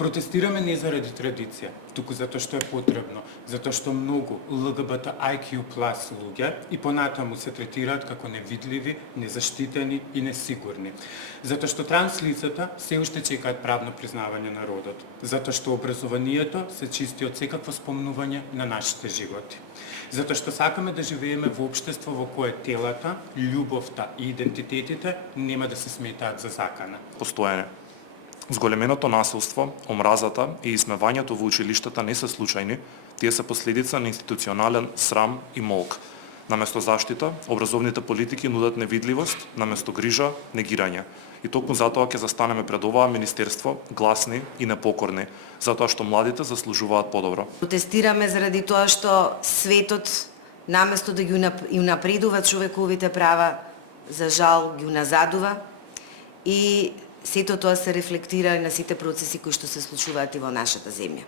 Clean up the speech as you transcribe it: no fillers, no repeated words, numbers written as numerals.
Протестираме не заради традиција, туку затоа што е потребно, затоа што многу ЛГБТIQ+ луѓе и понатаму се третираат како невидливи, незаштитени и несигурни. Затоа што транс лицата се уште чекаат правно признавање на родот, затоа што образованието се чисти од секакво спомнување на нашите животи. Затоа што сакаме да живееме во општество во кое телата, љубовта и идентитетите нема да се сметаат за закана. Постоење. Зголеменото насилство, омразата и исмевањето во училиштата не се случајни, тие се последица на институционален срам и молк. Наместо заштита, образовните политики нудат невидливост, наместо грижа, негирање. И токму затоа ќе застанеме пред оваа министерство гласни и непокорни, затоа што младите заслужуваат подобро. Протестираме заради тоа што светот, наместо да ги унапредува човековите права, за жал ги уназадува и сето тоа се рефлектира и на сите процеси кои што се случуваат и во нашата земја.